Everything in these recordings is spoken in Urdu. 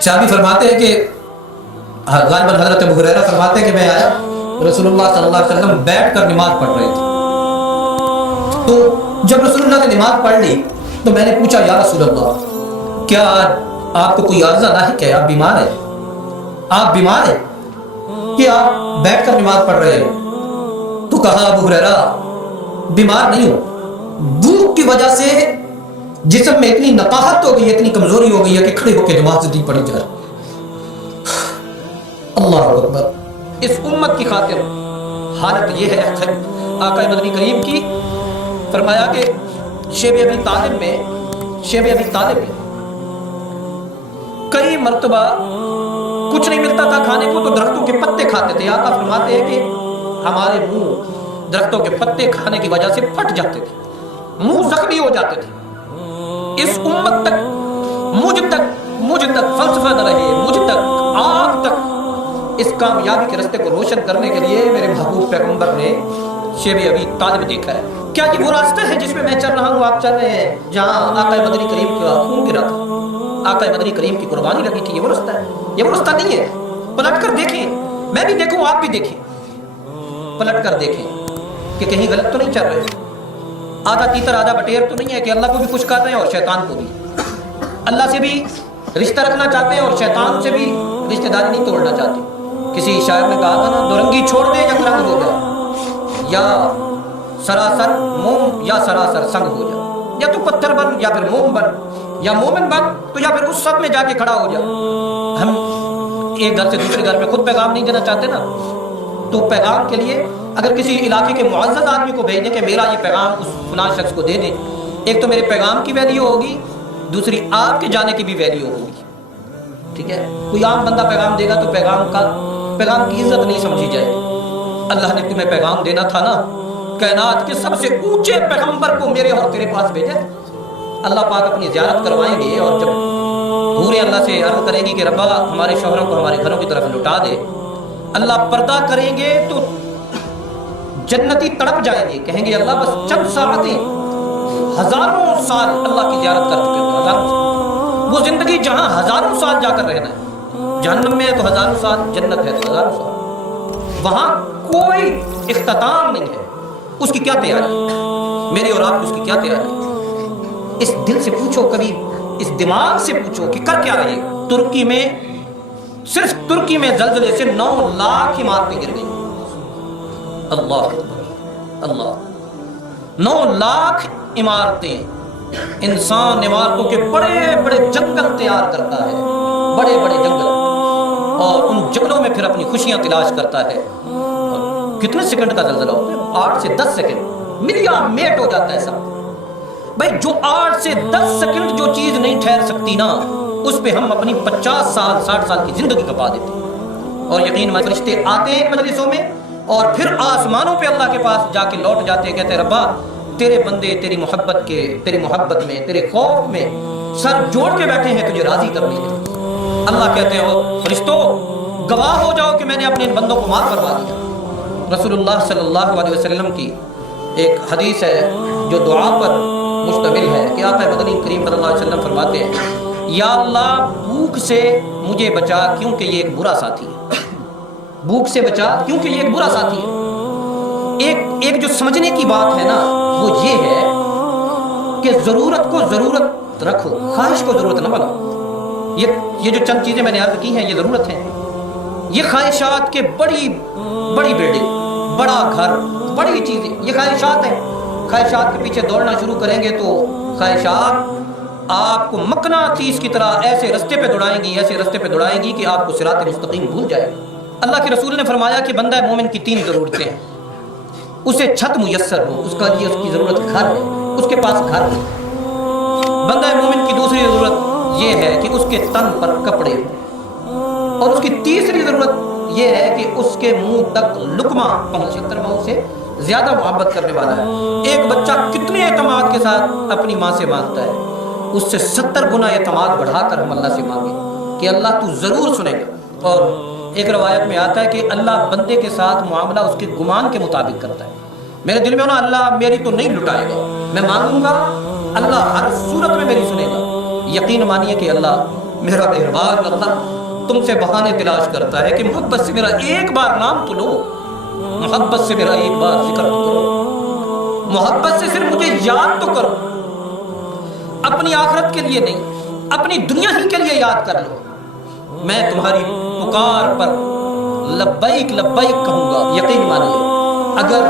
صحابی فرماتے ہیں کہ غالباً حضرت ابو ہریرہ فرماتے ہیں کہ میں آیا، رسول اللہ صلی اللہ علیہ وسلم بیٹھ کر نماز پڑھ رہے تھے، تو جب رسول اللہ نے نماز پڑھ لی تو میں نے پوچھا یا رسول اللہ کیا آپ کو کوئی عارضہ لاحق ہے، آپ بیمار ہیں، آپ بیمار ہیں کہ آپ بیٹھ کر نماز پڑھ رہے ہو؟ تو کہا ابو ہریرہ بیمار نہیں ہوں، بھوک کی وجہ سے جسم میں اتنی نقاہت ہو گئی ہے، اتنی کمزوری ہو گئی ہے کہ کھڑے ہو کے نماز نہیں پڑھی جا رہی۔ اللہ اکبر۔ اس امت کی خاطر حالت یہ ہے آقا مدنی کریم کی، فرمایا کہ شیب ابی طالب میں کئی مرتبہ کچھ نہیں ملتا تھا کھانے کو تو درختوں کے پتے کھاتے تھے۔ آقا فرماتے ہیں کہ ہمارے منہ درختوں کے پتے کھانے کی وجہ سے پھٹ جاتے تھے، منہ زخمی ہو جاتے تھے۔ اس امت تک مجھ تک فلسفہ نہ رہے، مجھ تک آپ تک اس کامیابی کے راستے کو روشن کرنے کے لیے میرے محبوب پیغمبر نے شیب ابی طالب دیکھا ہے۔ کیا یہ وہ راستہ ہے جس میں میں چل رہا ہوں، آپ چل رہے ہیں، جہاں آقا مدنی کریم کا خون گرا تھا، آقا مدنی کریم کی قربانی لگی تھی؟ یہ وہ راستہ ہے؟ یہ وہ راستہ نہیں ہے۔ پلٹ کر دیکھیں، میں بھی دیکھوں، آپ بھی دیکھیں، پلٹ کر دیکھیں کہ کہیں غلط تو نہیں چل رہے، آدھا تیتر آدھا بٹیر تو نہیں ہے کہ اللہ کو بھی خوش کر رہے ہیں اور شیطان کو بھی، اللہ سے بھی رشتہ رکھنا چاہتے ہیں اور شیطان سے بھی رشتہ داری نہیں توڑنا چاہتے۔ کسی شاعر نے کہا تھا نا، دو رنگی چھوڑ دے یک رنگ ہو جائے، یا سراسر موم یا سراسر سنگ ہو جائے، یا تو پتھر بن یا پھر موم بن، یا مومن بن تو یا پھر اس سب میں جا کے کھڑا ہو جائے۔ ہم ایک گھر سے دوسرے گھر میں خود پیغام نہیں دینا چاہتے نا، تو پیغام کے لیے اگر کسی علاقے کے معزز آدمی کو بھیج دیں کہ میرا یہ پیغام اس فلاں شخص کو دے دیں، ایک تو میرے پیغام کی ویلیو ہوگی، دوسری آپ کے جانے کی بھی ویلیو ہوگی، ٹھیک ہے؟ کوئی عام بندہ پیغام دے گا تو پیغام کی عزت نہیں سمجھی جائے گی۔ اللہ نے تمہیں پیغام دینا تھا نا، کائنات کے سب سے اونچے پیغمبر کو میرے اور تیرے پاس بھیجا۔ اللہ پاک اپنی زیارت کروائیں گے اور جب حوریں اللہ سے عرض کریں گی کہ ربا ہمارے شوہروں کو ہمارے گھروں کی طرف لوٹا دے، اللہ پردہ کریں گے تو جنتی تڑپ جائیں گے، کہیں گے اللہ بس چند ساعتیں، ہزاروں سال اللہ کی زیارت کر چکے ہیں، ہزاروں سال، وہ زندگی جہاں ہزاروں سال جا کر رہنا ہے، جہنم میں تو ہزاروں سال، جنت ہے تو ہزاروں سال، وہاں کوئی اختتام نہیں ہے۔ اس کی کیا تیاری ہے؟ میری اور آپ کی اس کی کیا تیاری ہے؟ اس دل سے پوچھو، کبھی اس دماغ سے پوچھو کہ کر کیا رہے گا۔ ترکی میں، صرف ترکی میں زلزلے سے 9 لاکھ عمارتیں گر گئی۔ اللہ 9 لاکھ عمارتیں، انسان عمارتوں کے بڑے بڑے جنگل تیار کرتا ہے، بڑے بڑے جنگل، اور ان جنگلوں میں پھر اپنی خوشیاں تلاش کرتا ہے۔ اور کتنے سیکنڈ کا زلزلہ ہوتا ہے؟ 8 سے 10 سیکنڈ، ملیا میٹ ہو جاتا ہے سب۔ بھائی جو 8 سے 10 سیکنڈ جو چیز نہیں ٹھہر سکتی نا، اس پہ ہم اپنی 50 سال 60 سال کی زندگی کپا دیتے ہیں۔ اور یقین میں فرشتے آتے ہیں مجلسوں میں اور پھر آسمانوں پہ اللہ کے پاس جا کے لوٹ جاتے ہیں، کہتے ہیں ربا تیرے بندے تیری محبت میں، تیرے خوف میں سر جوڑ کے بیٹھے ہیں تجھے راضی کرنے کے لیے۔ اللہ کہتے ہیں فرشتوں گواہ ہو جاؤ کہ میں نے اپنے ان بندوں کو معاف کروا دیا۔ رسول اللہ صلی اللہ علیہ وسلم کی ایک حدیث ہے جو دعا پر مشتمل ہے کہ آقا مدنی کریم صلی اللہ علیہ وسلم فرماتے ہیں، یا اللہ بھوک سے مجھے بچا کیونکہ یہ ایک برا ساتھی ہے، بھوک سے بچا کیونکہ یہ ایک برا ساتھی ہے۔ ایک جو سمجھنے کی بات ہے نا وہ یہ ہے کہ ضرورت کو ضرورت رکھو، خواہش کو ضرورت نہ بناؤ۔ یہ جو چند چیزیں میں نے عرض کی ہیں یہ ضرورت ہیں، یہ خواہشات کے بڑی بلڈنگ، بڑا گھر، بڑی چیزیں، یہ خواہشات ہیں۔ خواہشات کے پیچھے دوڑنا شروع کریں گے تو خواہشات آپ کو مقناطیس کی طرح ایسے رستے پہ دوڑائیں گی کہ آپ کو صراط مستقیم بھول جائے گا۔ اللہ کے رسول نے فرمایا کہ بندہ مومن کی 3 ضرورتیں ہیں، اسے چھت میسر ہو، اس کا لیے اس کی ضرورت گھر ہے، اس کے پاس گھر ہے۔ بندہ مومن کی دوسری ضرورت یہ ہے کہ اس کے تن پر کپڑے ہوں، اور اس کی تیسری ضرورت یہ ہے کہ اس کے منہ تک لقمہ پہنچے۔ 70 ماؤں سے زیادہ محبت کرنے والا ہے۔ ایک بچہ کتنے اعتماد کے ساتھ اپنی ماں سے مانگتا ہے، اس سے 70 گنا اعتماد بڑھا کر ہم اللہ سے مانگیں کہ اللہ تو ضرور سنے گا۔ اور ایک روایت میں آتا ہے کہ اللہ بندے کے ساتھ معاملہ اس کے گمان کے مطابق کرتا ہے۔ میرے دل میں ہونا اللہ میری تو نہیں لٹائے گا، میں مانگوں گا اللہ ہر صورت میں میری سنے گا۔ یقین مانیے کہ اللہ میرا مہربان اللہ تم سے بہانے تلاش کرتا ہے کہ محبت سے میرا ایک بار نام تو لو، محبت سے میرا ایک بار ذکر تو کرو، محبت سے صرف مجھے یاد تو کرو، اپنی آخرت کے لیے نہیں، اپنی دنیا ہی کے لیے یاد کر لو۔ میں تمہاری پکار پر لبیک لبیک کہوں گا۔ یقین مانیے اگر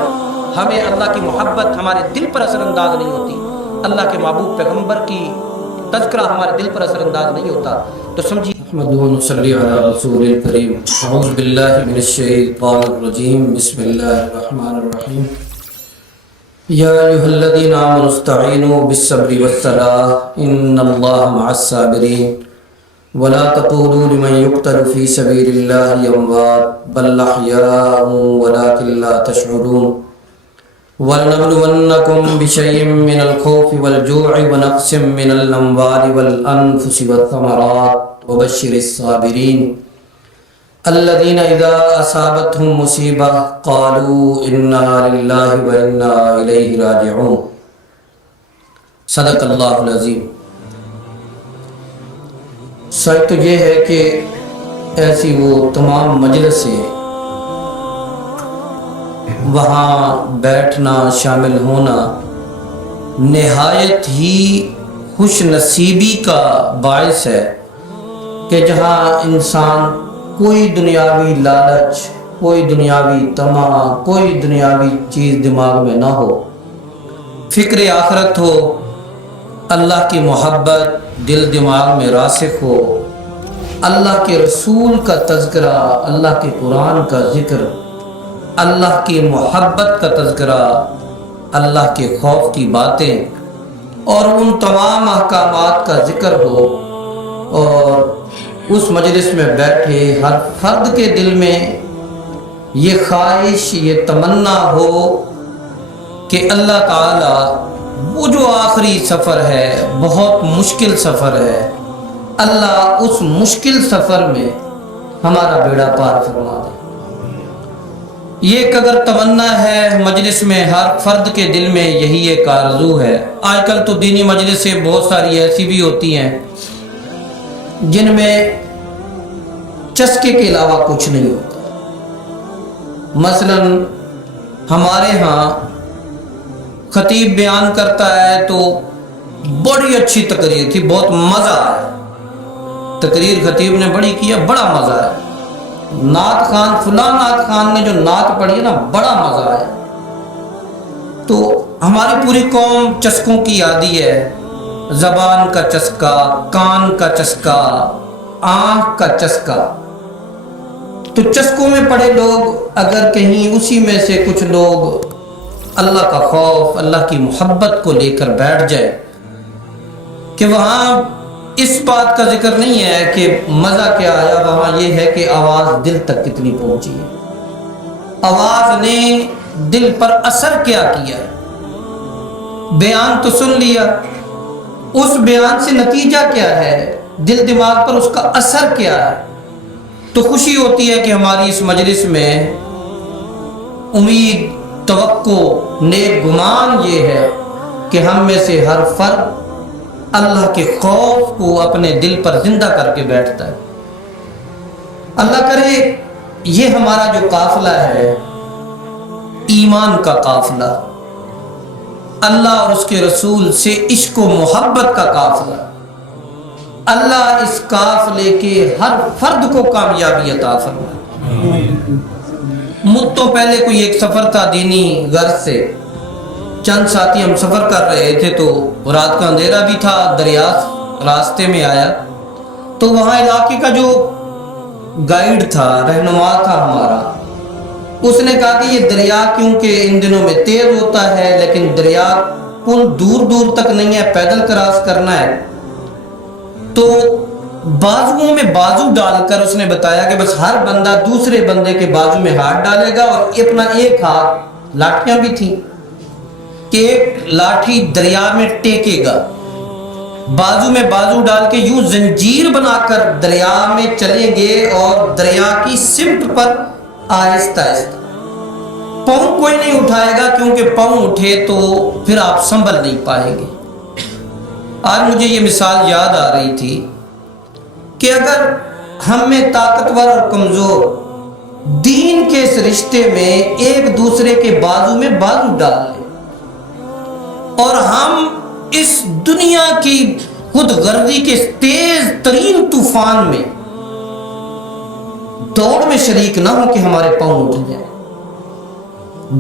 ہمیں اللہ کی محبت ہمارے دل پر اثر انداز نہیں ہوتی، اللہ کے محبوب پیغمبر کی تذکرہ ہمارے دل پر اثر انداز نہیں ہوتا تو سمجھیے محمد صلی علی رسول الکریم۔ اعوذ باللہ من الشیطان الرجیم، بسم اللہ الرحمن الرحیم۔ یا ایھا الذین آمنوا استعینوا بالصبر والصلاۃ ان اللہ مع الصابرین ولا تقولوا لمن يقتل في سبيل الله اموات بل احیاء ولكن لا تشعرون وَلَنَبْلُوَنَّكُمْ بِشَيْءٍ مِّنَ الْخَوْفِ وَالْجُوعِ وَنَقْصٍ مِّنَ الْأَمْوَالِ وَالْأَنفُسِ وَالثَّمَرَاتِ وَبَشِّرِ الصَّابِرِينَ الَّذِينَ إِذَا أَصَابَتْهُم مُّصِيبَةٌ قَالُوا إِنَّا لِلَّهِ وَإِنَّا إِلَيْهِ رَاجِعُونَ۔ صدق اللہ العظیم۔ سچ تو یہ ہے کہ ایسی وہ تمام مجلسیں، وہاں بیٹھنا، شامل ہونا نہایت ہی خوش نصیبی کا باعث ہے کہ جہاں انسان کوئی دنیاوی لالچ، کوئی دنیاوی طمع، کوئی دنیاوی چیز دماغ میں نہ ہو، فکر آخرت ہو، اللہ کی محبت دل دماغ میں راسخ ہو، اللہ کے رسول کا تذکرہ، اللہ کے قرآن کا ذکر، اللہ کی محبت کا تذکرہ، اللہ کے خوف کی باتیں اور ان تمام احکامات کا ذکر ہو، اور اس مجلس میں بیٹھے ہر فرد کے دل میں یہ خواہش، یہ تمنا ہو کہ اللہ تعالیٰ وہ جو آخری سفر ہے، بہت مشکل سفر ہے، اللہ اس مشکل سفر میں ہمارا بیڑا پار فرما دے۔ یہ ایک اگر تمنا ہے مجلس میں ہر فرد کے دل میں، یہی ایک آرزو ہے۔ آج کل تو دینی مجلسیں بہت ساری ایسی بھی ہوتی ہیں جن میں چسکے کے علاوہ کچھ نہیں ہوتا۔ مثلا ہمارے ہاں خطیب بیان کرتا ہے تو بڑی اچھی تقریر تھی، بہت مزہ آیا، تقریر خطیب نے بڑی کیا، بڑا مزہ آیا، نعت خان فلاں نعت خان نے جو نعت پڑھی نا بڑا مزہ آیا۔ تو ہماری پوری قوم چسکوں کی عادی ہے، زبان کا چسکا، کان کا چسکا، آنکھ کا چسکا۔ تو چسکوں میں پڑے لوگ اگر کہیں اسی میں سے کچھ لوگ اللہ کا خوف، اللہ کی محبت کو لے کر بیٹھ جائے کہ وہاں اس بات کا ذکر نہیں ہے کہ مزہ کیا آیا، وہاں یہ ہے کہ آواز دل تک کتنی پہنچی ہے، آواز نے دل پر اثر کیا کیا ہے۔ بیان تو سن لیا، اس بیان سے نتیجہ کیا ہے، دل دماغ پر اس کا اثر کیا ہے۔ تو خوشی ہوتی ہے کہ ہماری اس مجلس میں امید، توقع، نیک گمان یہ ہے کہ ہم میں سے ہر فرد اللہ کے خوف کو اپنے دل پر زندہ کر کے بیٹھتا ہے۔ اللہ کرے یہ ہمارا جو قافلہ ہے، ایمان کا قافلہ، اللہ اور اس کے رسول سے عشق و محبت کا قافلہ، اللہ اس قافلے کے ہر فرد کو کامیابی عطا فرمائے۔ مدتوں پہلے کوئی ایک سفر تھا دینی غرض سے، چند ساتھی ہم سفر کر رہے تھے تو رات کا اندھیرا بھی تھا، دریا راستے میں آیا، تو وہاں علاقے کا جو گائیڈ تھا، رہنما تھا ہمارا، اس نے کہا کہ یہ دریا کیونکہ ان دنوں میں تیز ہوتا ہے لیکن دریا پل دور دور تک نہیں ہے، پیدل کراس کرنا ہے، تو بازوؤں میں بازو ڈال کر اس نے بتایا کہ بس ہر بندہ دوسرے بندے کے بازو میں ہاتھ ڈالے گا، اور اپنا ایک ہاتھ، لاٹھیاں بھی تھیں، کہ ایک لاٹھی دریا میں ٹیکے گا، بازو میں بازو ڈال کے یوں زنجیر بنا کر دریا میں چلیں گے، اور دریا کی سمت پر آہستہ آہستہ، پاؤں کوئی نہیں اٹھائے گا کیونکہ پاؤں اٹھے تو پھر آپ سنبھل نہیں پائیں گے۔ آج مجھے یہ مثال یاد آ رہی تھی کہ اگر ہم میں طاقتور اور کمزور دین کے اس رشتے میں ایک دوسرے کے بازو میں بازو ڈال لیں اور ہم اس دنیا کی خود غرضی کے تیز ترین طوفان میں دوڑ میں شریک نہ ہو کہ ہمارے پاؤں اٹھ جائیں،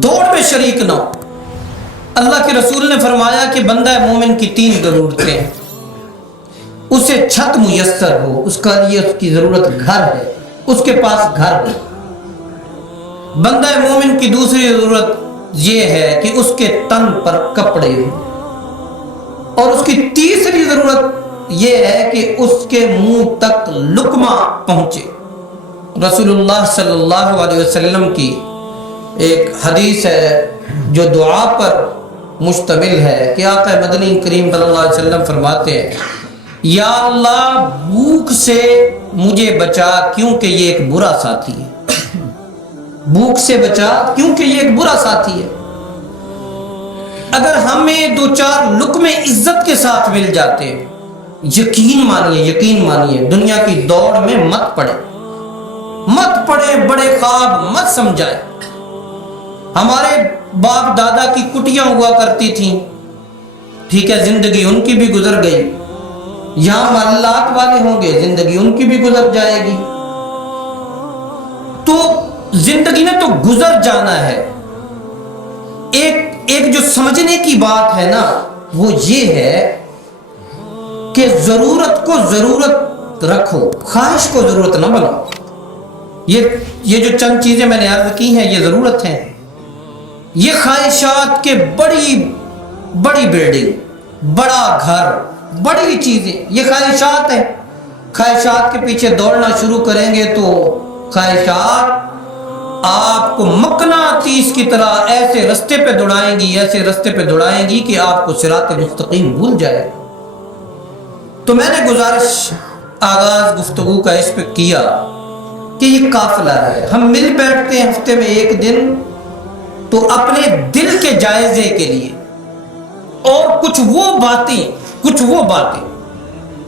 دوڑ میں شریک نہ ہو۔ اللہ کے رسول نے فرمایا کہ بندہ مومن کی 3 ضرورتیں ہیں، اسے چھت میسر ہو، اس کا لیے اس کی ضرورت گھر ہے، اس کے پاس گھر ہو۔ بندہ مومن کی دوسری ضرورت یہ ہے کہ اس کے تن پر کپڑے ہوں، اور اس کی تیسری ضرورت یہ ہے کہ اس کے منہ تک لقمہ پہنچے۔ رسول اللہ صلی اللہ علیہ وسلم کی ایک حدیث ہے جو دعا پر مشتمل ہے کہ آقا مدنی کریم صلی اللہ علیہ وسلم فرماتے ہیں، یا اللہ بھوک سے مجھے بچا کیونکہ یہ ایک برا ساتھی ہے، بھوک سے بچا کیونکہ یہ ایک برا ساتھی ہے۔ اگر ہمیں 2-4 لقمے عزت کے ساتھ مل جاتے ہیں، یقین مانیے دنیا کی دوڑ میں مت پڑے، بڑے خواب مت سمجھائے۔ ہمارے باپ دادا کی کٹیاں ہوا کرتی تھیں، ٹھیک ہے، زندگی ان کی بھی گزر گئی، یہاں معلّات والے ہوں گے، زندگی ان کی بھی گزر جائے گی، تو زندگی نے تو گزر جانا ہے۔ ایک جو سمجھنے کی بات ہے نا وہ یہ ہے کہ ضرورت کو ضرورت رکھو، خواہش کو ضرورت نہ بناؤ۔ یہ جو چند چیزیں میں نے عرض کی ہیں یہ ضرورت ہیں، یہ خواہشات کے بڑی بلڈنگ، بڑا گھر، بڑی چیزیں یہ خواہشات ہیں۔ خواہشات کے پیچھے دوڑنا شروع کریں گے تو خواہشات آپ کو مقناطیس کی طرح ایسے رستے پہ دوڑائیں گی کہ آپ کو صراط مستقیم بھول جائے۔ تو میں نے گزارش آغاز گفتگو کا اس پہ کیا کہ یہ قافلہ ہے، ہم مل بیٹھتے ہیں ہفتے میں 1 دن تو اپنے دل کے جائزے کے لیے، اور کچھ وہ باتیں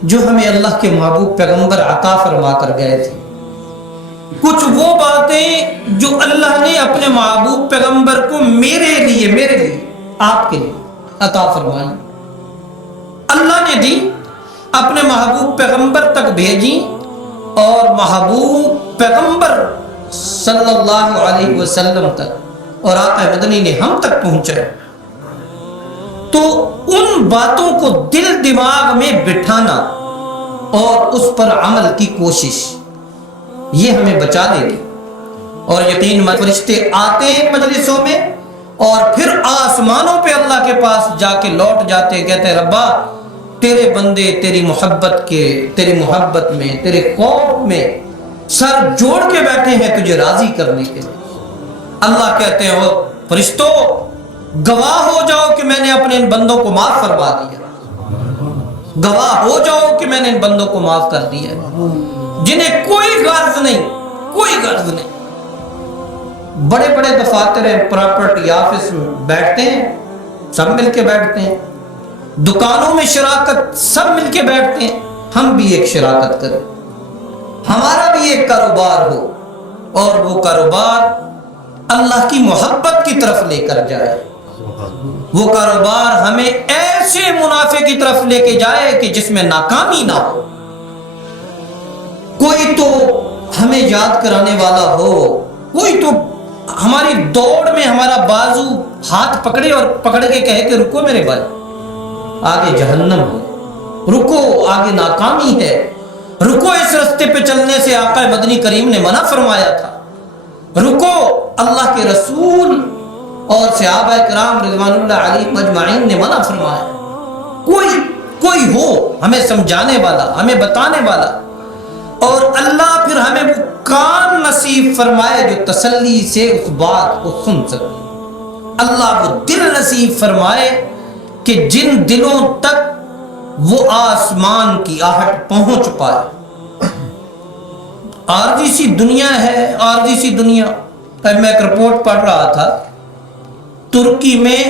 جو ہمیں اللہ کے محبوب پیغمبر عطا فرما کر گئے تھے، کچھ وہ باتیں جو اللہ نے اپنے محبوب پیغمبر کو میرے لیے آپ کے لیے عطا فرمائی، اللہ نے دی، اپنے محبوب پیغمبر تک بھیجی، اور محبوب پیغمبر صلی اللہ علیہ وسلم تک اور آقا مدنی نے ہم تک پہنچائے۔ تو ان باتوں کو دل دماغ میں بٹھانا اور اس پر عمل کی کوشش یہ ہمیں بچا لے گی، اور یقین فرشتے آتے ہیں مجلسوں میں اور پھر آسمانوں پہ اللہ کے پاس جا کے لوٹ جاتے، کہتے ہیں ربا تیرے بندے تیری محبت میں، تیرے خوف میں سر جوڑ کے بیٹھے ہیں تجھے راضی کرنے کے لیے۔ اللہ کہتے ہیں وہ فرشتوں گواہ ہو جاؤ کہ میں نے اپنے ان بندوں کو معاف فرما دیا، گواہ ہو جاؤ کہ میں نے ان بندوں کو معاف کر دیا جنہیں کوئی غرض نہیں۔ بڑے بڑے دفاتر ہیں، پراپرٹی آفس میں بیٹھتے ہیں، سب مل کے بیٹھتے ہیں، دکانوں میں شراکت سب مل کے بیٹھتے ہیں، ہم بھی ایک شراکت کریں، ہمارا بھی ایک کاروبار ہو، اور وہ کاروبار اللہ کی محبت کی طرف لے کر جائے، وہ کاروبار ہمیں ایسے منافع کی طرف لے کے جائے کہ جس میں ناکامی نہ ہو، کوئی تو ہمیں یاد کرانے والا ہو، کوئی تو ہماری دوڑ میں ہمارا بازو ہاتھ پکڑے اور پکڑ کے کہے کہ رکو میرے بھائی، آگے جہنم ہے، رکو آگے ناکامی ہے، رکو اس رستے پہ چلنے سے آقا مدنی کریم نے منع فرمایا تھا، رکو اللہ کے رسول اور صحابہ کرام رضوان اللہ علیہم اجمعین نے منع فرمایا۔ کوئی ہو ہمیں سمجھانے والا، ہمیں بتانے والا، اور اللہ پھر ہمیں وہ کان نصیب فرمائے جو تسلی سے اس بات کو سن سکے، اللہ وہ دل نصیب فرمائے کہ جن دلوں تک وہ آسمان کی آہٹ پہنچ پائے۔ عارضی سی دنیا ہے، عارضی سی دنیا۔ میں ایک رپورٹ پڑھ رہا تھا، ترکی میں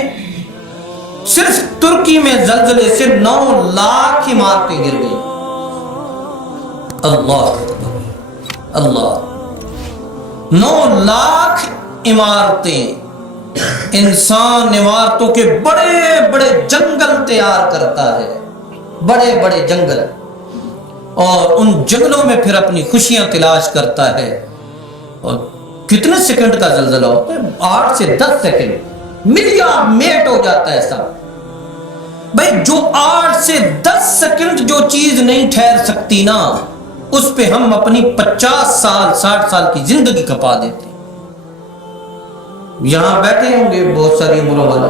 صرف ترکی میں زلزلے سے 9 لاکھ عمارتیں گر گئی، اللہ اکبر، اللہ 9 لاکھ عمارتیں، انسان عمارتوں کے بڑے بڑے جنگل تیار کرتا ہے، بڑے بڑے جنگل، اور ان جنگلوں میں پھر اپنی خوشیاں تلاش کرتا ہے. اور کتنے سیکنڈ کا زلزلہ ہوتا ہے؟ 8 سے 10 سیکنڈ، ملیا میٹ ہو جاتا ہے سب. بھائی جو 8 سے 10 سیکنڈ جو چیز نہیں ٹھہر سکتی نا، اس پہ ہم اپنی 50 سال 60 سال کی زندگی کپا دیتے ہیں. یہاں بیٹھے ہوں گے بہت ساری عمروں والے،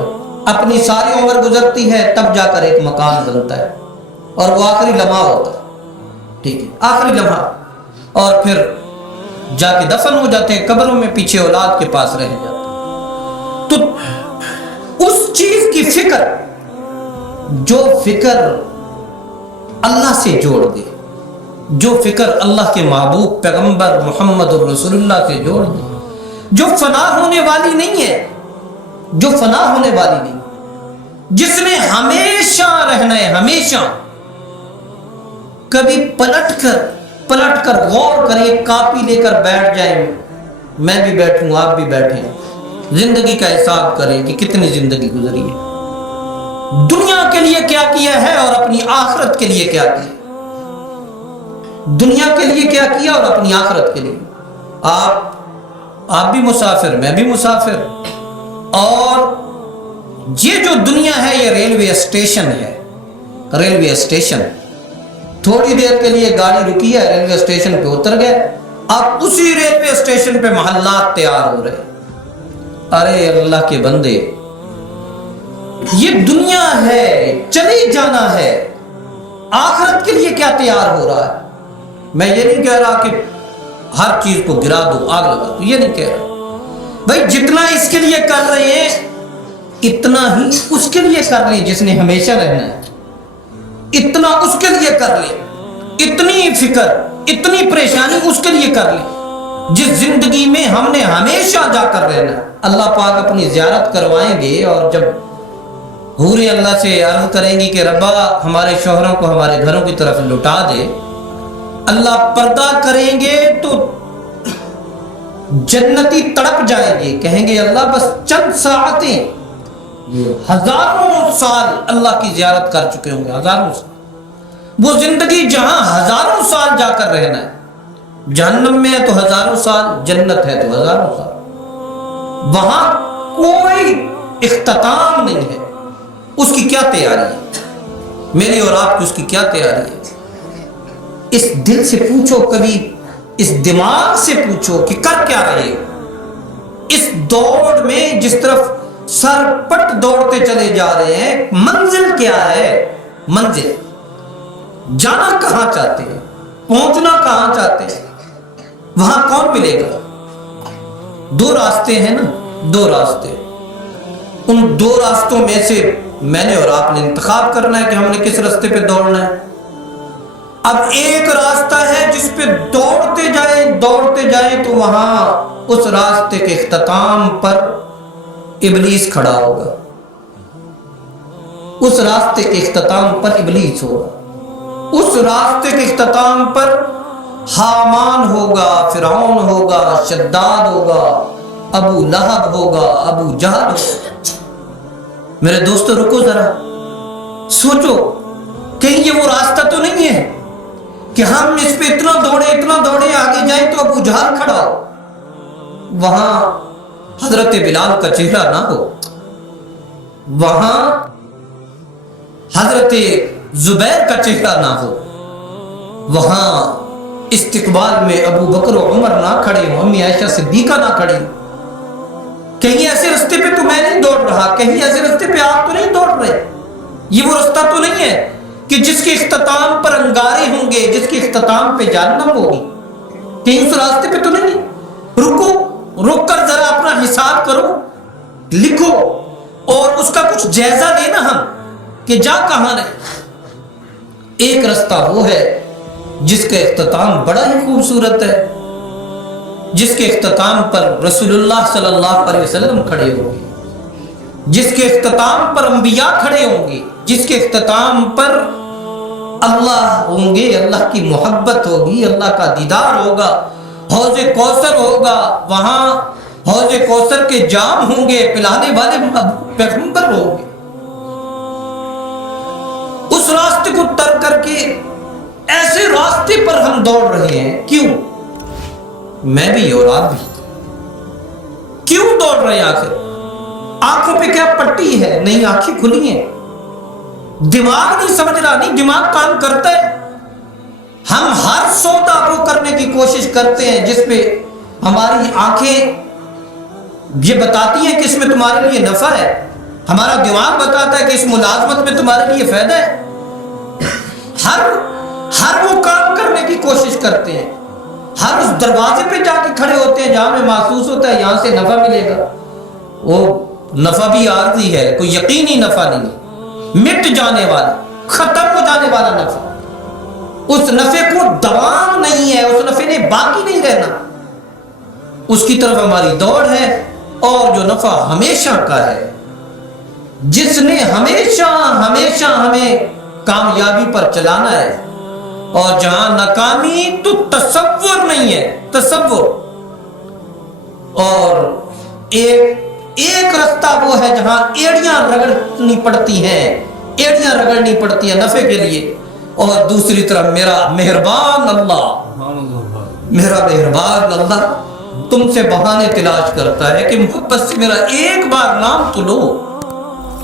اپنی ساری عمر گزرتی ہے تب جا کر ایک مکان بنتا ہے، اور وہ آخری لمحہ ہوتا ہے، ٹھیک ہے، آخری لمحہ، اور پھر جا کے دفن ہو جاتے ہیں قبروں میں، پیچھے اولاد کے پاس رہ جاتے ہیں. تو اس چیز کی فکر، جو فکر اللہ سے جوڑ دے، جو فکر اللہ کے محبوب پیغمبر محمد رسول اللہ سے جوڑ دے، جو فنا ہونے والی نہیں ہے، جو فنا ہونے والی نہیں، جس نے ہمیشہ رہنا ہے، ہمیشہ. کبھی پلٹ کر غور کریں، کاپی لے کر بیٹھ جائیں، میں بھی بیٹھوں، آپ بھی بیٹھیں، زندگی کا حساب کریں کہ کتنی زندگی گزری ہے، دنیا کے لیے کیا کیا ہے اور اپنی آخرت کے لیے کیا کیا. دنیا کے لیے کیا کیا اور اپنی آخرت کے لیے. آپ بھی مسافر، میں بھی مسافر، اور یہ جو دنیا ہے یہ ریلوے اسٹیشن ہے. ریلوے اسٹیشن، تھوڑی دیر کے لیے گاڑی رکی ہے، ریلوے اسٹیشن پہ اتر گئے، اب اسی ریلوے اسٹیشن پہ محلات تیار ہو رہے. ارے اللہ کے بندے، یہ دنیا ہے، چلی جانا ہے، آخرت کے لیے کیا تیار ہو رہا ہے؟ میں یہ نہیں کہہ رہا کہ ہر چیز کو گرا دو، آگ لگا دو، یہ نہیں کہہ رہا. بھائی جتنا اس کے لیے کر رہے ہیں اتنا ہی اس کے لیے کر لیں جس نے ہمیشہ رہنا ہے، اتنا اس کے لیے کر لیں، اتنی فکر، اتنی پریشانی اس کے لیے کر لیں جس زندگی میں ہم نے ہمیشہ جا کر رہنا ہے. اللہ پاک اپنی زیارت کروائیں گے، اور جب حوریں اللہ سے عرض کریں گی کہ ربا ہمارے شوہروں کو ہمارے گھروں کی طرف لوٹا دے، اللہ پردہ کریں گے تو جنتی تڑپ جائیں گے، کہیں گے اللہ بس چند ساعتیں، ہزاروں سال اللہ کی زیارت کر چکے ہوں گے، ہزاروں سال، وہ زندگی جہاں ہزاروں سال جا کر رہنا ہے. جہنم میں ہے تو ہزاروں سال، جنت ہے تو ہزاروں سال، وہاں کوئی اختتام نہیں ہے. اس کی کیا تیاری ہے؟ میری اور آپ کی اس کی کیا تیاری ہے؟ اس دل سے پوچھو، کبھی اس دماغ سے پوچھو کہ کر کیا رہے ہو اس دوڑ میں، جس طرف سر پٹ دوڑتے چلے جا رہے ہیں. منزل کیا ہے؟ منزل جانا کہاں چاہتے ہیں، پہنچنا کہاں چاہتے ہیں، وہاں کون ملے گا؟ 2 راستے ہیں نا، 2 راستے. ان 2 راستوں میں سے میں نے اور آپ نے انتخاب کرنا ہے کہ ہم نے کس راستے پہ دوڑنا ہے. اب ایک راستہ ہے جس پہ دوڑتے جائیں تو وہاں اس راستے کے اختتام پر ابلیس کھڑا ہوگا، اس راستے کے اختتام پر ابلیس ہوگا، اس راستے کے اختتام پر حامان ہوگا، فرعون ہوگا، شداد ہوگا، ابو لہب ہوگا، ابو جہل ہوگا. میرے دوستو رکو ذرا، سوچو، کہیں یہ وہ راستہ تو نہیں ہے کہ ہم اس پہ اتنا دوڑے آگے جائیں تو ابو جہل کھڑا ہو، وہاں حضرت بلال کا چہرہ نہ ہو، وہاں حضرت زبیر کا چہرہ نہ ہو، وہاں استقبال میں ابو بکر و عمر نہ کھڑے ہوں، امی عائشہ صدیقہ نہ کھڑی ہوں. کہیں ایسے راستے پہ تو میں نہیں دوڑ رہا، کہیں ایسے راستے پہ آپ تو نہیں دوڑ رہے. یہ وہ راستہ تو نہیں ہے کہ جس کے اختتام پر انگارے ہوں گے، جس کے اختتام پہ جہنم ہوگی. کہیں اس راستے پہ تو نہیں. رک کر ذرا اپنا حساب کرو، لکھو، اور اس کا کچھ جائزہ لینا ہم کہ جا کہاں رہے. ایک راستہ وہ ہے جس کا اختتام بڑا ہی خوبصورت ہے، جس کے اختتام پر رسول اللہ صلی اللہ علیہ وسلم کھڑے ہوں گے، جس کے اختتام پر انبیاء کھڑے ہوں گے، جس کے اختتام پر اللہ ہوں گے, اللہ کی محبت ہوگی, اللہ کا دیدار ہوگا, حوض کوثر ہوگا, وہاں حوض کوثر کے جام ہوں گے, پلانے والے پیغمبر ہوں گے. اس راستے کو ترک کر کے ایسے راستے پر ہم دوڑ رہے ہیں. کیوں؟ میں بھی اور آپ بھی کیوں دوڑ رہے ہیں؟ آخر آنکھوں پہ کیا پٹی ہے؟ نہیں, آنکھیں کھلی ہیں. دماغ نہیں سمجھ رہا, نہیں دماغ کام کرتا ہے. ہم ہر سودا وہ کرنے کی کوشش کرتے ہیں جس پہ ہماری آنکھیں یہ بتاتی ہیں کہ اس میں تمہارے لیے نفع ہے, ہمارا دماغ بتاتا ہے کہ اس ملازمت میں تمہارے لیے فائدہ ہے. ہر وہ کام کرنے کی کوشش کرتے ہیں, ہر اس دروازے پہ جا کے کھڑے ہوتے ہیں جہاں میں محسوس ہوتا ہے یہاں سے نفع ملے گا. وہ نفع بھی عارضی ہے, کوئی یقینی نفع نہیں, مٹ جانے والا, ختم ہو جانے والا نفع. اس نفع کو دوام نہیں ہے, اس نفع نے باقی نہیں رہنا. اس کی طرف ہماری دوڑ ہے. اور جو نفع ہمیشہ کا ہے, جس نے ہمیشہ ہمیں کامیابی پر چلانا ہے, اور جہاں ناکامی تو تصور نہیں ہے, تصور. اور ایک رستہ وہ ہے جہاں ایڑیاں رگڑنی پڑتی ہیں نفع کے لیے, اور دوسری طرف میرا مہربان اللہ تم سے بہانے تلاش کرتا ہے کہ محبت سے میرا ایک بار نام تو لو,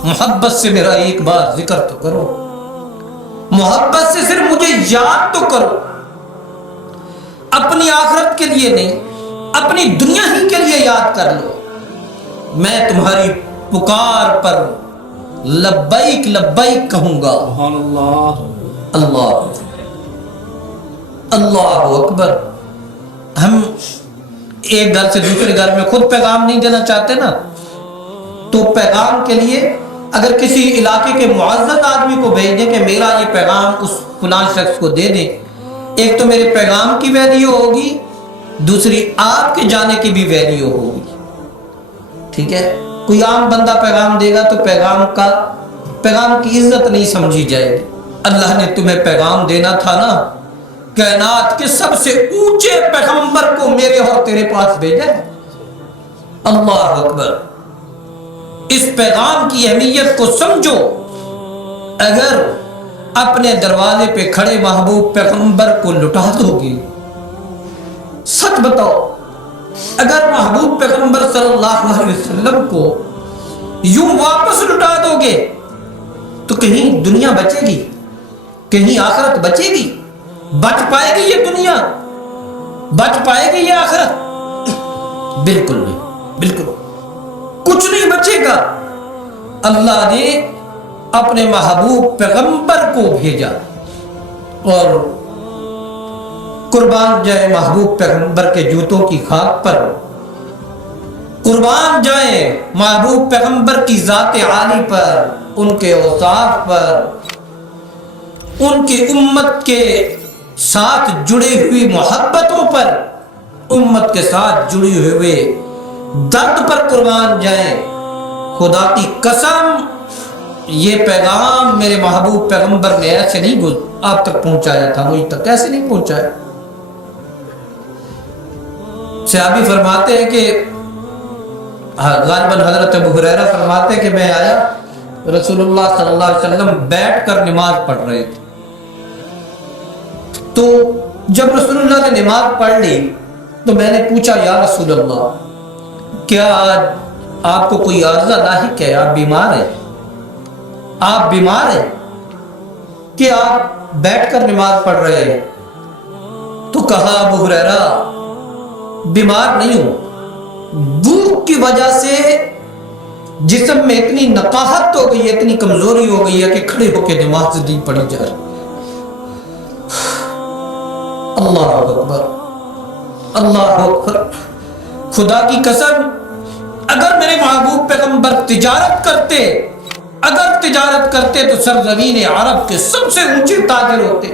محبت سے میرا ایک بار ذکر تو کرو, محبت سے صرف مجھے یاد تو کرو. اپنی آخرت کے لیے نہیں, اپنی دنیا ہی کے لیے یاد کر لو. میں تمہاری پکار پر لبیک لبیک کہوں گا. اللہ اکبر. ہم ایک گھر سے دوسرے گھر میں خود پیغام نہیں دینا چاہتے نا, تو پیغام کے لیے اگر کسی علاقے کے معزز آدمی کو بھیج دیں کہ میرا یہ پیغام اس فلاں شخص کو دے دیں, ایک تو میرے پیغام کی ویلیو ہوگی, دوسری آپ کے جانے کی بھی ویلیو ہوگی. ٹھیک ہے, کوئی عام بندہ پیغام دے گا تو پیغام کی عزت نہیں سمجھی جائے گی. اللہ نے تمہیں پیغام دینا تھا نا, کائنات کے سب سے اونچے پیغمبر کو میرے اور تیرے پاس بھیجا ہے. اللہ اکبر. اس پیغام کی اہمیت کو سمجھو. اگر اپنے دروازے پہ کھڑے محبوب پیغمبر کو لٹا دو گے, سچ بتاؤ, اگر محبوب پیغمبر صلی اللہ علیہ وسلم کو یوں واپس لٹا دو گے تو کہیں دنیا بچے گی, کہیں آخرت بچے گی؟ بچ پائے گی یہ دنیا؟ بچ پائے گی یہ آخرت؟ بالکل نہیں, بالکل کچھ نہیں بچے گا. اللہ نے اپنے محبوب پیغمبر کو بھیجا, اور قربان جائے محبوب پیغمبر کے جوتوں کی خاک پر, قربان جائے محبوب پیغمبر کی ذات عالی پر, ان کے اوصاف پر, ان کی امت کے ساتھ جڑی ہوئی محبتوں پر, امت کے ساتھ جڑی ہوئے درد پر قربان جائیں. خدا کی قسم یہ پیغام میرے محبوب پیغمبر نے ایسے نہیں آپ تک پہنچایا تھا, وہی تک ایسے نہیں پہنچایا. صحابی فرماتے ہیں کہ غالباً حضرت ابو ہریرہ فرماتے ہیں کہ میں آیا, رسول اللہ صلی اللہ علیہ وسلم بیٹھ کر نماز پڑھ رہے تھے. تو جب رسول اللہ نے نماز پڑھ لی تو میں نے پوچھا, یا رسول اللہ, کیا آپ کو کوئی عارضہ لاحق ہے؟ آپ بیمار ہیں؟ آپ بیمار ہیں کہ آپ بیٹھ کر نماز پڑھ رہے ہیں؟ تو کہا ابو ہریرہ, بیمار نہیں ہوں, بھوک کی وجہ سے جسم میں اتنی نقاہت ہو گئی ہے, اتنی کمزوری ہو گئی ہے کہ کھڑے ہو کے نماز نہیں پڑھی جا رہی. اللہ اکبر, اللہ اکبر. خدا کی قسم اگر میرے محبوب پیغمبر تجارت کرتے تو سرزمین عرب کے سب سے اونچے تاجر ہوتے,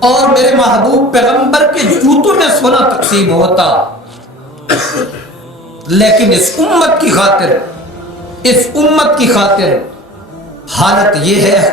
اور میرے محبوب پیغمبر کے جوتوں میں سونا تقسیم ہوتا. لیکن اس امت کی خاطر حالت یہ ہے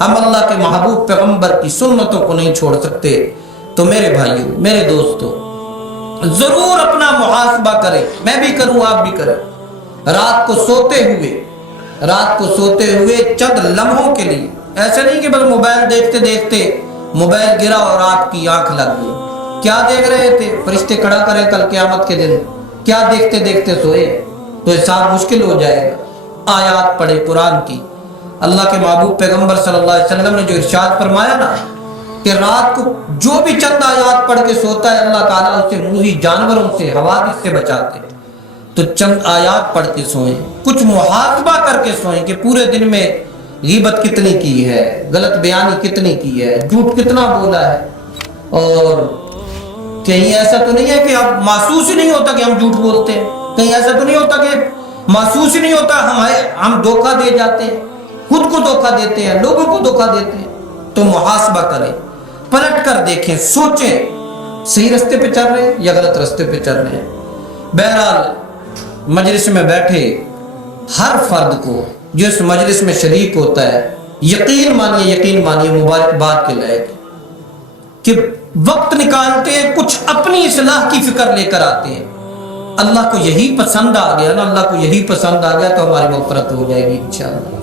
ہم اللہ کے محبوب پیغمبر کی سنتوں کو نہیں چھوڑ سکتے، تو میرے بھائیوں، میرے دوستوں، ضرور اپنا محاسبہ کریں، میں بھی کروں، آپ بھی کریں۔ رات کو سوتے ہوئے چند لمحوں کے لیے، ایسے نہیں کہ بس موبائل دیکھتے دیکھتے موبائل گرا اور آپ کی آنکھ لگ گئی، کیا دیکھ رہے تھے؟ فرشتے کھڑا کریں کل قیامت کے دن، کیا دیکھتے دیکھتے سوئے؟ تو حساب مشکل ہو جائے گا۔ آیات پڑھے قرآن کی۔ اللہ کے محبوب پیغمبر صلی اللہ علیہ وسلم نے جو ارشاد فرمایا نا کہ رات کو جو بھی چند آیات پڑھ کے سوتا ہے اللہ تعالیٰ اسے موذی جانوروں سے، حوادث سے بچاتے ہیں۔ تو چند آیات پڑھ کے سوئیں، کچھ محاسبہ کر کے سوئیں کہ پورے دن میں غیبت کتنی کی ہے، غلط بیانی کتنی کی ہے، جھوٹ کتنا بولا ہے، اور کہیں ایسا تو نہیں ہے کہ اب محسوس ہی نہیں ہوتا کہ ہم جھوٹ بولتے ہیں، کہیں ایسا تو نہیں ہوتا کہ محسوس ہی نہیں ہوتا ہم دھوکہ دے جاتے ہیں، خود کو دھوکہ دیتے ہیں، لوگوں کو دھوکہ دیتے ہیں۔ تو محاسبہ کریں، پلٹ کر دیکھیں، سوچیں صحیح رستے پہ چل رہے ہیں یا غلط رستے پہ چل رہے ہیں۔ بہرحال مجلس میں بیٹھے ہر فرد کو جو اس مجلس میں شریک ہوتا ہے، یقین مانیے مبارکباد کے لائق کہ وقت نکالتے ہیں، کچھ اپنی اصلاح کی فکر لے کر آتے ہیں۔ اللہ کو یہی پسند آ گیا نا، اللہ کو یہی پسند آ گیا تو ہماری مغفرت ہو جائے گی انشاءاللہ۔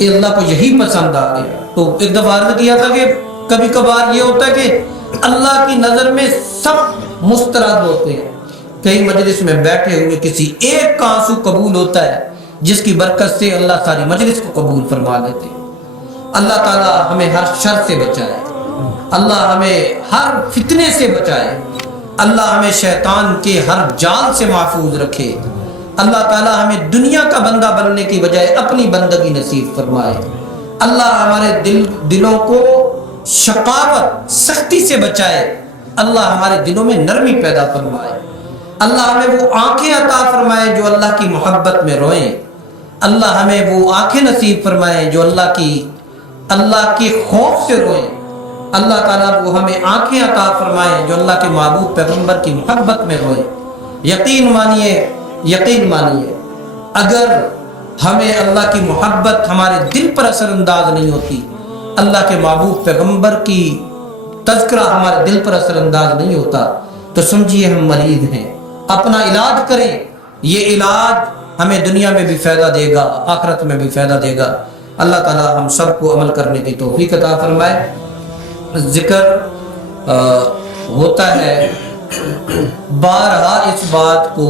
اللہ کو یہی پسند آ گیا تو ایک دفعہ عرض کیا تھا کہ کبھی کبھار یہ ہوتا ہے کہ اللہ کی نظر میں سب مسترد ہوتے ہیں، کئی مجلس میں بیٹھے ہوئے کسی ایک کا آنسو قبول ہوتا ہے جس کی برکت سے اللہ ساری مجلس کو قبول فرما لیتے ہیں۔ اللہ تعالیٰ ہمیں ہر شر سے بچائے، اللہ ہمیں ہر فتنے سے بچائے، اللہ ہمیں شیطان کے ہر جال سے محفوظ رکھے، اللہ تعالیٰ ہمیں دنیا کا بندہ بننے کی بجائے اپنی بندگی نصیب فرمائے، اللہ ہمارے دلوں کو شقاوت سختی سے بچائے، اللہ ہمارے دلوں میں نرمی پیدا فرمائے، اللہ ہمیں وہ آنکھیں عطا فرمائے جو اللہ کی محبت میں روئیں، اللہ ہمیں وہ آنکھیں نصیب فرمائے جو اللہ کے خوف سے روئیں، اللہ تعالیٰ وہ ہمیں آنکھیں عطا فرمائے جو اللہ کے محبوب پیغمبر کی محبت میں روئیں۔ یقین مانیے اگر ہمیں اللہ کی محبت ہمارے دل پر اثر انداز نہیں ہوتی، اللہ کے محبوب پیغمبر کی تذکرہ ہمارے دل پر اثر انداز نہیں ہوتا، تو سمجھیے ہم مریض ہیں۔ اپنا علاج کریں، یہ علاج ہمیں دنیا میں بھی فائدہ دے گا، آخرت میں بھی فائدہ دے گا۔ اللہ تعالیٰ ہم سب کو عمل کرنے کی توفیق عطا فرمائے۔ ذکر ہوتا ہے، بارہا اس بات کو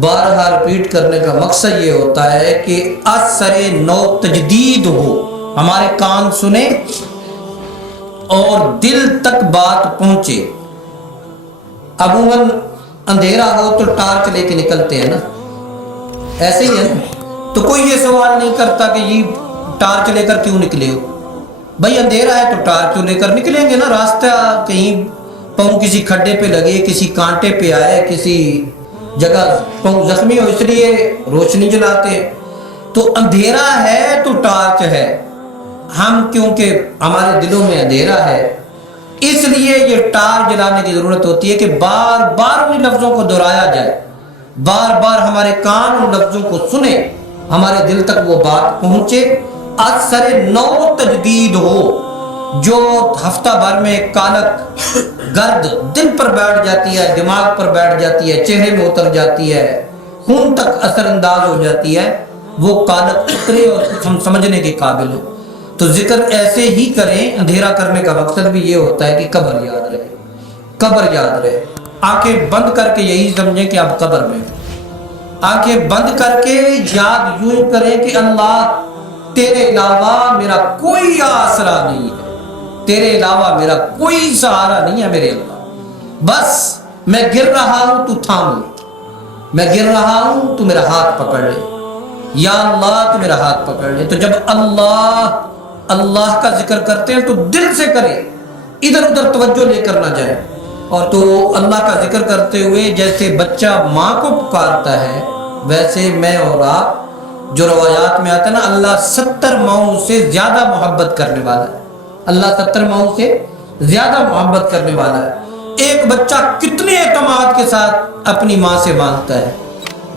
بارہا ریپیٹ کرنے کا مقصد یہ ہوتا ہے کہ اثر نو تجدید ہو، ہمارے کان سنیں اور دل تک بات پہنچے۔ عموماً اندھیرا ہو تو ٹارچ لے کے نکلتے ہیں نا، ایسے ہی ہے نا، تو کوئی یہ سوال نہیں کرتا کہ یہ ٹارچ لے کر کیوں نکلے ہو، بھائی اندھیرا ہے تو ٹارچ لے کر نکلیں گے نا، راستہ کہیں پاؤں کسی کھڈے پہ لگے، کسی کانٹے پہ آئے، کسی جگہ پاؤں زخمی ہو، اس لیے روشنی جلاتے ہیں۔ تو اندھیرا ہے تو ٹارچ ہے، ہم کیونکہ ہمارے دلوں میں اندھیرا ہے اس لیے یہ ٹارچ جلانے کی ضرورت ہوتی ہے کہ بار بار ان لفظوں کو دہرایا جائے، بار بار ہمارے کان ان لفظوں کو سنیں، ہمارے دل تک وہ بات پہنچے، اثر نو تجدید ہو، جو ہفتہ بھر میں کالک گرد دل پر بیٹھ جاتی ہے، دماغ پر بیٹھ جاتی ہے، چہرے میں اتر جاتی ہے، خون تک اثر انداز ہو جاتی ہے، وہ کالک اترے اور ہم سمجھنے کے قابل ہو۔ تو ذکر ایسے ہی کریں۔ اندھیرا کرنے کا مقصد بھی یہ ہوتا ہے کہ قبر یاد رہے، قبر یاد رہے۔ آنکھیں بند کر کے یہی سمجھیں کہ آپ قبر میں، آنکھیں بند کر کے یاد یوں کریں کہ اللہ تیرے علاوہ میرا کوئی آسرا نہیں ہے، تیرے علاوہ میرا کوئی سہارا نہیں ہے میرے اللہ، بس میں گر رہا ہوں تو تھام لے، میں گر رہا ہوں تو میرا ہاتھ پکڑ لے، یا اللہ تو میرا ہاتھ پکڑ لے۔ تو جب اللہ کا ذکر کرتے ہیں تو دل سے کریں، ادھر ادھر توجہ لے کر نہ جائے۔ اور تو اللہ کا ذکر کرتے ہوئے جیسے بچہ ماں کو پکارتا ہے، ویسے میں اور آپ، جو روایات میں آتا ہے نا، اللہ 70 ماؤں سے زیادہ محبت کرنے والا ہے، اللہ 70 ماؤں سے زیادہ محبت کرنے والا ہے۔ ایک بچہ کتنے اعتماد کے ساتھ اپنی ماں سے مانگتا ہے،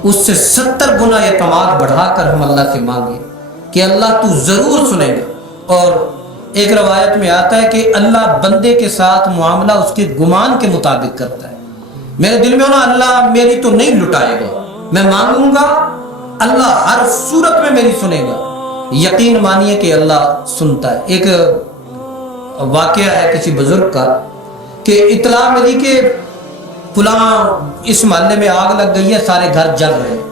اس سے 70 گنا اعتماد بڑھا کر ہم اللہ سے مانگیں کہ اللہ تو ضرور سنے گا، اور ایک روایت میں آتا ہے کہ اللہ بندے کے ساتھ معاملہ اس کے گمان کے مطابق کرتا ہے. میرے دل میں ہونا اللہ میری تو نہیں لٹائے گا، میں مانگوں گا اللہ ہر صورت میں میری سنے گا. یقین مانیے کہ اللہ سنتا ہے. ایک واقعہ ہے کسی بزرگ کا کہ اطلاع ملی کہ فلاں اس محلے میں آگ لگ گئی ہے، سارے گھر جل رہے ہیں.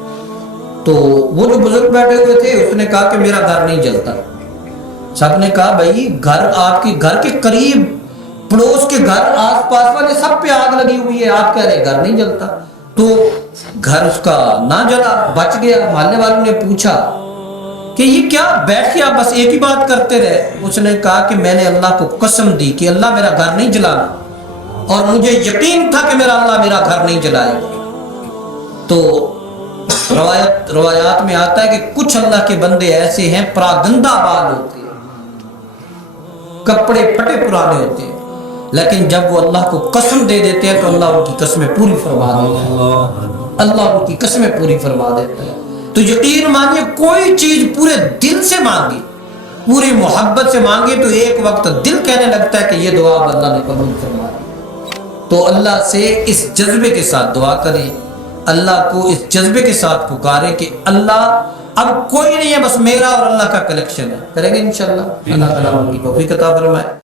تو وہ جو بزرگ بیٹھے ہوئے تھے اس نے کہا کہ میرا گھر نہیں جلتا. سب نے کہا بھائی گھر آپ کے گھر کے قریب پڑوس کے گھر آس پاس والے سب پہ آگ لگی ہوئی ہے، آپ کہہ رہے گھر نہیں جلتا. تو گھر اس کا نہ جلا، بچ گیا. محلے والوں نے پوچھا کہ یہ کیا بیٹھ کے آپ بس ایک ہی بات کرتے رہے؟ اس نے کہا کہ میں نے اللہ کو قسم دی کہ اللہ میرا گھر نہیں جلانا، اور مجھے یقین تھا کہ اللہ میرا گھر نہیں جلائے گا. تو روایات میں آتا ہے کہ کچھ اللہ کے بندے ایسے ہیں پراگندہ بال ہوتے ہیں، کپڑے پھٹے پرانے ہوتے ہیں، لیکن جب وہ اللہ کو قسم دے دیتے ہیں تو اللہ ان کی قسمیں پوری فرما دیتا ہے. اللہ ان کی قسمیں پوری فرما دیتا ہے. تو یقین مانیے کوئی چیز پورے دل سے مانگی، پوری محبت سے مانگی تو ایک وقت دل کہنے لگتا ہے کہ یہ دعا اللہ نے قبول فرما دی. تو اللہ سے اس جذبے کے ساتھ دعا کریں، اللہ کو اس جذبے کے ساتھ پکاریں کہ اللہ اب کوئی نہیں ہے، بس میرا اور اللہ کا کلیکشن ہے. کریں گے انشاءاللہ. اللہ تعالیٰ ہم کی توفیق عطا فرمائے.